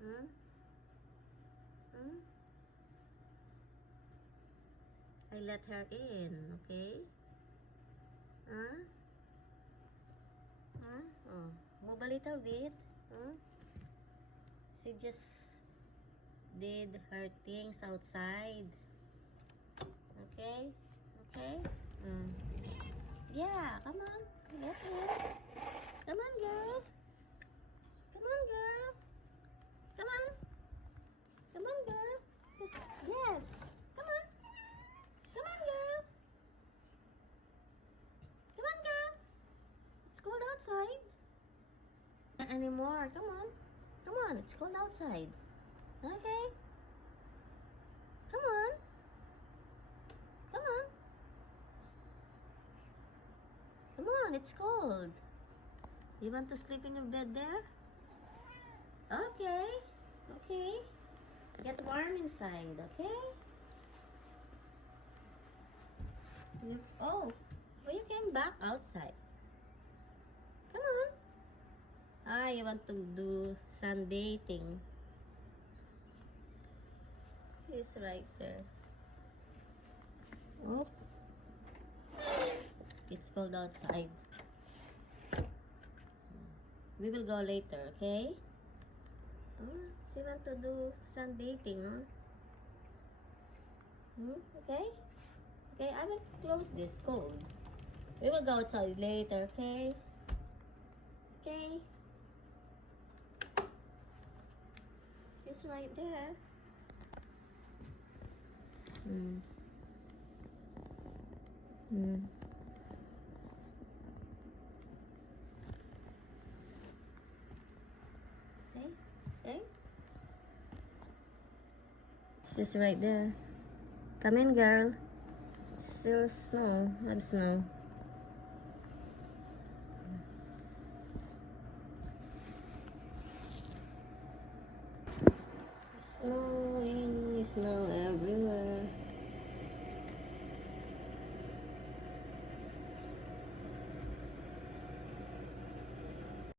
Hmm? Hmm? I let her in, okay? Huh? Huh? Oh, move a little bit. Huh? She just did her things outside. Okay? Okay? Mm. Yeah, come on. Let in. Come on, girl. Come on, girl. Come on. Come on, girl. Yes. Come on. Come on, girl. Come on, girl. It's cold outside. Not anymore. Come on. Come on. It's cold outside. Okay. Come on. Come on. Come on. It's cold. You want to sleep in your bed there? Okay. Okay. Get warm inside. Okay. Oh. Well, you came back outside. Come on. Ah, you want to do sunbathing. He's right there. Oh, it's cold outside. We will go later, okay? She want to do sunbathing, huh? Okay? Okay, I will close this cold. We will go outside later, okay? Okay? She's right there. Mm. Mm. Okay? Okay? She's right there. Come in, girl. Still snow. Have snow. Snowing, snow everywhere.